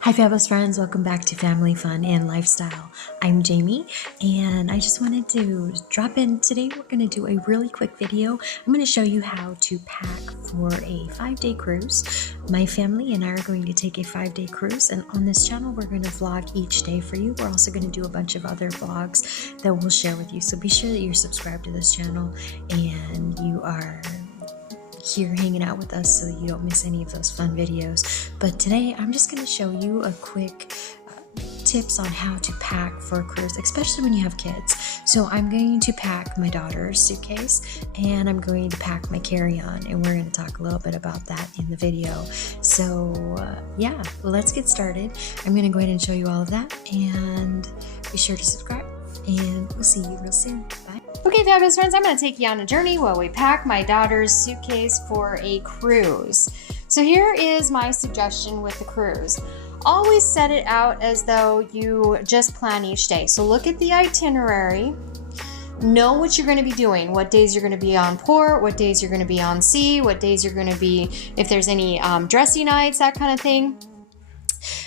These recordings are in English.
Hi fabulous friends, welcome back to Family Fun and Lifestyle. I'm Jamie and I just wanted to drop in today. We're going to do a really quick video. I'm going to show you how to pack for a 5-day cruise. My family and I are going to take a 5-day cruise, and on this channel we're going to vlog each day for you. We're also going to do a bunch of other vlogs that we'll share with you, so be sure that you're subscribed to this channel and you are here hanging out with us so that you don't miss any of those fun videos. But today I'm just going to show you a quick tips on how to pack for a cruise, especially when you have kids. So I'm going to pack my daughter's suitcase and I'm going to pack my carry-on, and we're going to talk a little bit about that in the video. So yeah, let's get started. I'm going to go ahead and show you all of that, and be sure to subscribe, and we'll see you real soon. Bye. Okay, fabulous friends, I'm going to take you on a journey while we pack my daughter's suitcase for a cruise. So here is my suggestion with the cruise. Always set it out as though you just plan each day. So look at the itinerary, know what you're going to be doing, what days you're going to be on port, what days you're going to be on sea, what days you're going to be, if there's any dressy nights, that kind of thing.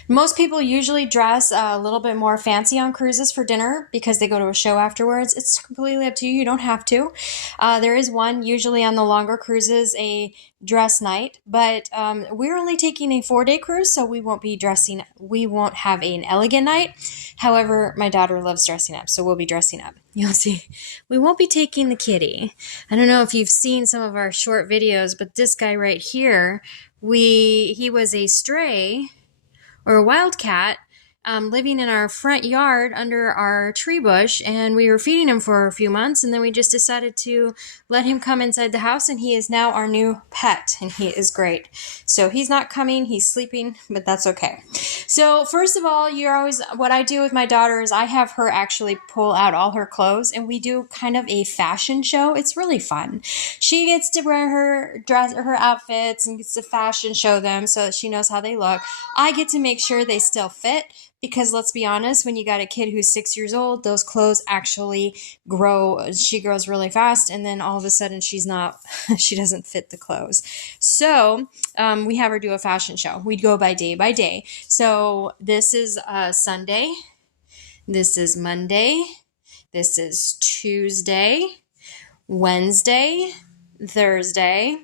Most people usually dress a little bit more fancy on cruises for dinner because they go to a show afterwards. It's completely up to you. You don't have to. There is one usually on the longer cruises, a dress night, but we're only taking a 4-day cruise, so we won't be dressing. We won't have an elegant night. However, my daughter loves dressing up, so we'll be dressing up. You'll see. We won't be taking the kitty. I don't know if you've seen some of our short videos, but this guy right here, he was a stray, or a wildcat, living in our front yard under our tree bush, and we were feeding him for a few months, and then we just decided to let him come inside the house, and he is now our new pet, and he is great. So he's not coming, he's sleeping, but that's okay. So first of all, what I do with my daughter is I have her actually pull out all her clothes, and we do kind of a fashion show. It's really fun. She gets to wear her outfits and gets to fashion show them so that she knows how they look. I get to make sure they still fit, because let's be honest, when you got a kid who's 6 years old, those clothes actually grow. She grows really fast, and then all of a sudden she doesn't fit the clothes. So we have her do a fashion show. We'd go by day. So this is Sunday. This is Monday. This is Tuesday, Wednesday, Thursday.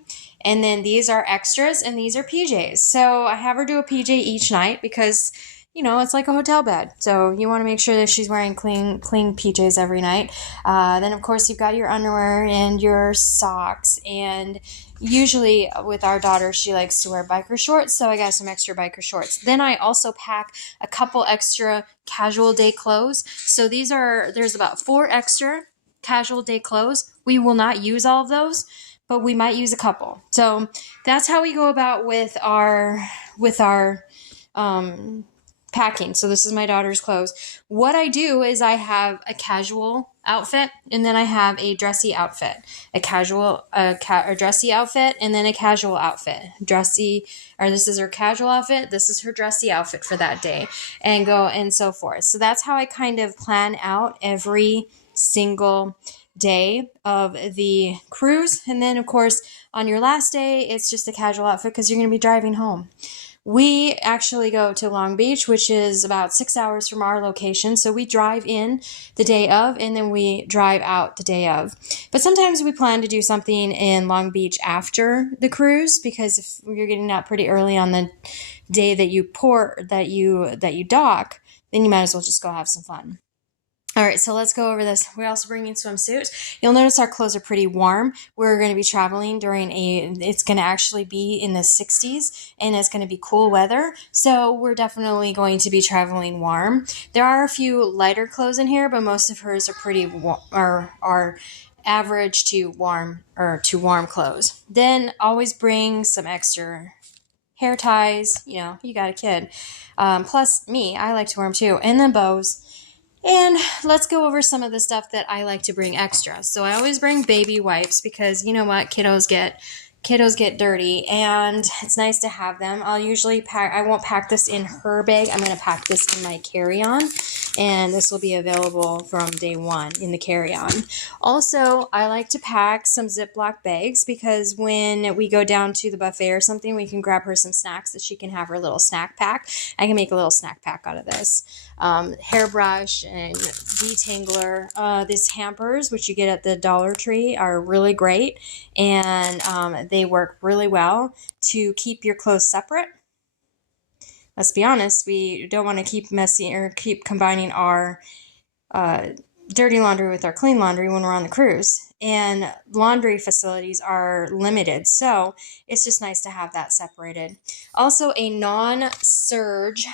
And then these are extras, and these are PJs. So I have her do a PJ each night because, you know, it's like a hotel bed. So you want to make sure that she's wearing clean PJs every night. Then, of course, you've got your underwear and your socks. And usually with our daughter, she likes to wear biker shorts. So I got some extra biker shorts. Then I also pack a couple extra casual day clothes. So there's about 4 extra casual day clothes. We will not use all of those, but we might use a couple. So that's how we go about with our packing. So this is my daughter's clothes. What I do is I have a casual outfit, and then I have a dressy outfit, a dressy outfit, and then a casual outfit. This is her casual outfit. This is her dressy outfit for that day, and so forth. So that's how I kind of plan out every single day of the cruise. And then, of course, on your last day, it's just a casual outfit because you're going to be driving home. We actually go to Long Beach, which is about 6 hours from our location. So we drive in the day of, and then we drive out the day of. But sometimes we plan to do something in Long Beach after the cruise, because if you're getting out pretty early on the day that you dock, then you might as well just go have some fun. All right, so let's go over this. We're also bringing swimsuits. You'll notice our clothes are pretty warm. We're going to be traveling it's going to actually be in the 60s, and it's going to be cool weather. So we're definitely going to be traveling warm. There are a few lighter clothes in here, but most of hers are pretty are average to warm clothes. Then always bring some extra hair ties. You know, you got a kid. Plus me, I like to wear them too. And then bows. And let's go over some of the stuff that I like to bring extra. So I always bring baby wipes because you know what? Kiddos get kiddos get dirty, and it's nice to have them. I'll usually pack, I won't pack this in her bag. I'm going to pack this in my carry-on, and this will be available from day one in the carry-on. Also, I like to pack some Ziploc bags because when we go down to the buffet or something, we can grab her some snacks that she can have her little snack pack. I can make a little snack pack out of this. Hairbrush and detangler. These hampers, which you get at the Dollar Tree, are really great, and they work really well to keep your clothes separate. Let's be honest, we don't want to keep messy or keep combining our dirty laundry with our clean laundry when we're on the cruise. And laundry facilities are limited, so it's just nice to have that separated. Also, a non-surge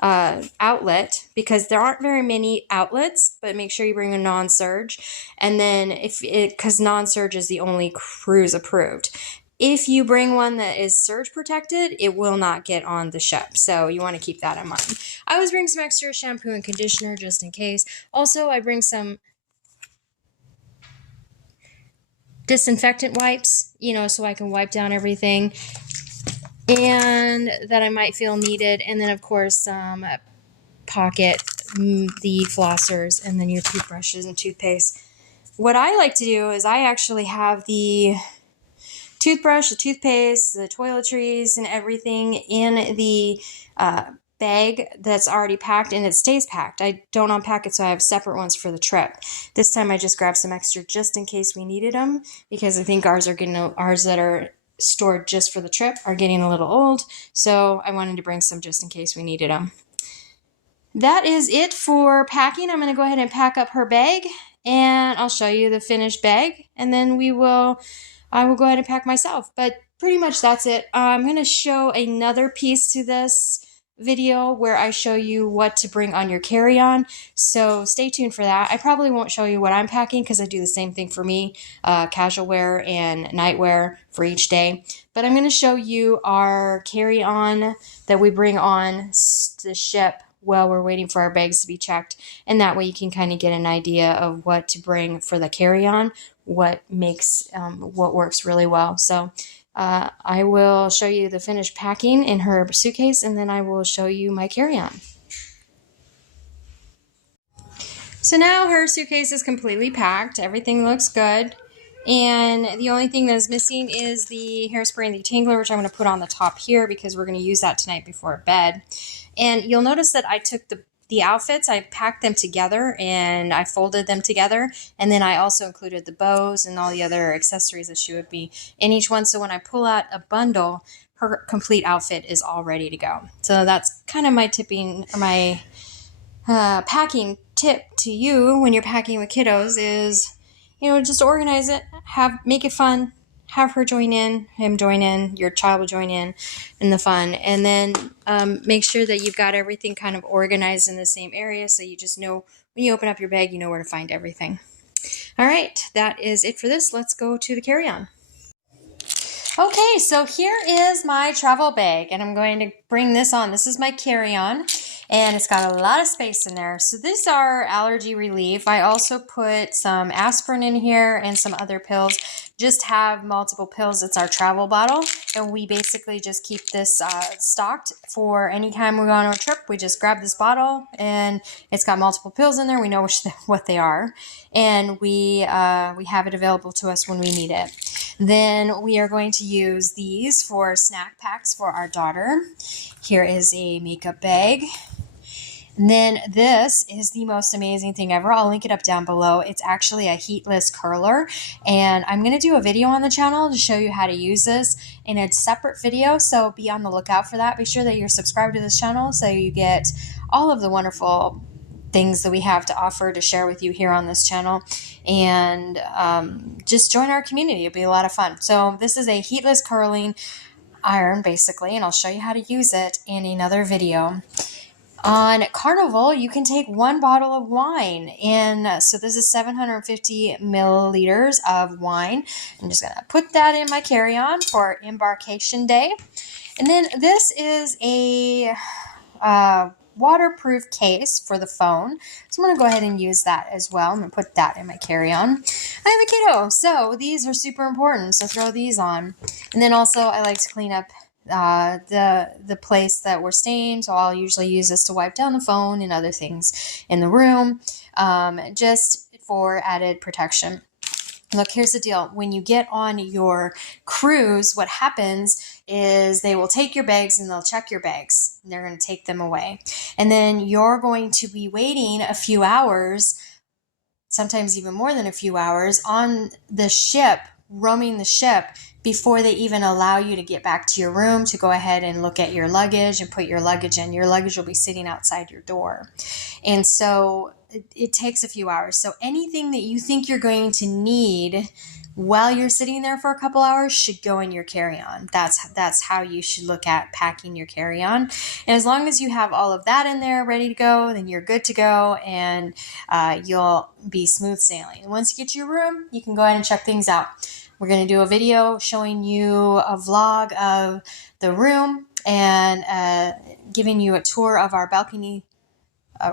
outlet, because there aren't very many outlets, but make sure you bring a non-surge. And then because non-surge is the only cruise approved. If you bring one that is surge protected, it will not get on the ship. So you want to keep that in mind. I always bring some extra shampoo and conditioner just in case. Also, I bring some disinfectant wipes, so I can wipe down everything and that I might feel needed. And then, of course, pocket the flossers and then your toothbrushes and toothpaste. What I like to do is I actually have the toothbrush, the toothpaste, the toiletries, and everything in the bag that's already packed, and it stays packed. I don't unpack it, so I have separate ones for the trip. This time I just grabbed some extra just in case we needed them, because I think ours that are stored just for the trip are getting a little old, so I wanted to bring some just in case we needed them. That is it for packing. I'm going to go ahead and pack up her bag, and I'll show you the finished bag, and then I will go ahead and pack myself. But pretty much that's it. I'm going to show another piece to this video where I show you what to bring on your carry-on, so stay tuned for that. I probably won't show you what I'm packing because I do the same thing for me, casual wear and nightwear for each day. But I'm going to show you our carry-on that we bring on the ship while we're waiting for our bags to be checked, and that way you can kind of get an idea of what to bring for the carry-on, what works really well. So I will show you the finished packing in her suitcase, and then I will show you my carry-on. So now her suitcase is completely packed. Everything looks good. And the only thing that is missing is the hairspray and the detangler, which I'm going to put on the top here because we're going to use that tonight before bed. And you'll notice that I took the outfits, I packed them together and I folded them together. And then I also included the bows and all the other accessories that she would be in each one. So when I pull out a bundle, her complete outfit is all ready to go. So that's kind of my packing tip to you when you're packing with kiddos is, just organize it, make it fun, have her join in, him join in, your child will join in the fun. And then make sure that you've got everything kind of organized in the same area so you just know when you open up your bag, you know where to find everything. All right, that is it for this. Let's go to the carry-on. Okay, so here is my travel bag, and I'm going to bring this on. This is my carry-on, and it's got a lot of space in there. So these are allergy relief. I also put some aspirin in here and some other pills. Just have multiple pills. It's our travel bottle, and we basically just keep this stocked for any time we go on a trip. We just grab this bottle, and it's got multiple pills in there. We know what they are, and we have it available to us when we need it. Then we are going to use these for snack packs for our daughter. Here is a makeup bag. And then this is the most amazing thing ever. I'll link it up down below. It's actually a heatless curler, and I'm going to do a video on the channel to show you how to use this in a separate video, so be on the lookout for that. Be sure that you're subscribed to this channel so you get all of the wonderful things that we have to offer to share with you here on this channel, and just join our community. It'll be a lot of fun. So this is a heatless curling iron basically, and I'll show you how to use it in another video. On Carnival, you can take one bottle of wine, and so this is 750 milliliters of wine. I'm just going to put that in my carry-on for embarkation day. And then this is a waterproof case for the phone. So I'm going to go ahead and use that as well. I'm going to put that in my carry-on. I have a kiddo, so these are super important. So throw these on. And then also I like to clean up the place that we're staying. So I'll usually use this to wipe down the phone and other things in the room, just for added protection. Look, here's the deal. When you get on your cruise, what happens is they will take your bags and they'll check your bags. And they're going to take them away. And then you're going to be waiting a few hours, sometimes even more than a few hours, on the ship, roaming the ship, before they even allow you to get back to your room to go ahead and look at your luggage and put your luggage in. Your luggage will be sitting outside your door. And so it takes a few hours. So anything that you think you're going to need while you're sitting there for a couple hours should go in your carry-on. That's how you should look at packing your carry-on. And as long as you have all of that in there ready to go, then you're good to go, and you'll be smooth sailing. And once you get to your room, you can go ahead and check things out. We're going to do a video showing you a vlog of the room and giving you a tour of our balcony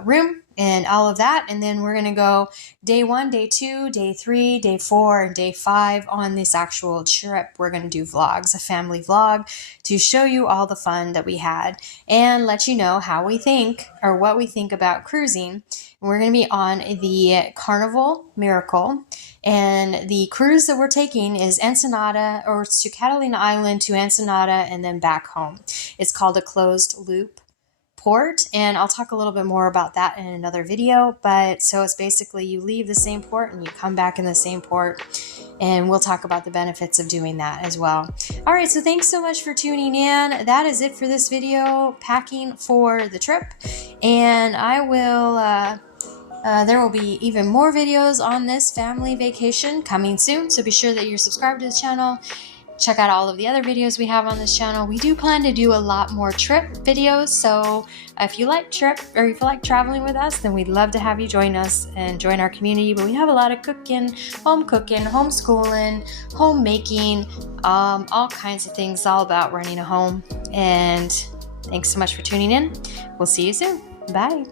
room and all of that. And then we're going to go day 1, day 2, day 3, day 4, and day 5 on this actual trip. We're going to do vlogs, a family vlog, to show you all the fun that we had and let you know how we think, or what we think about cruising. We're going to be on the Carnival Miracle, and the cruise that we're taking is Ensenada, or to Catalina Island, to Ensenada, and then back home. It's called a closed loop port, and I'll talk a little bit more about that in another video. But so it's basically you leave the same port and you come back in the same port, and we'll talk about the benefits of doing that as well. All right, so thanks so much for tuning in. That is it for this video, packing for the trip, and I will there will be even more videos on this family vacation coming soon, so be sure that you're subscribed to the channel. Check out all of the other videos we have on this channel. We do plan to do a lot more trip videos, so if you like traveling with us, then we'd love to have you join us and join our community. But we have a lot of cooking, homeschooling, homemaking, all kinds of things, all about running a home. And thanks so much for tuning in. We'll see you soon. Bye.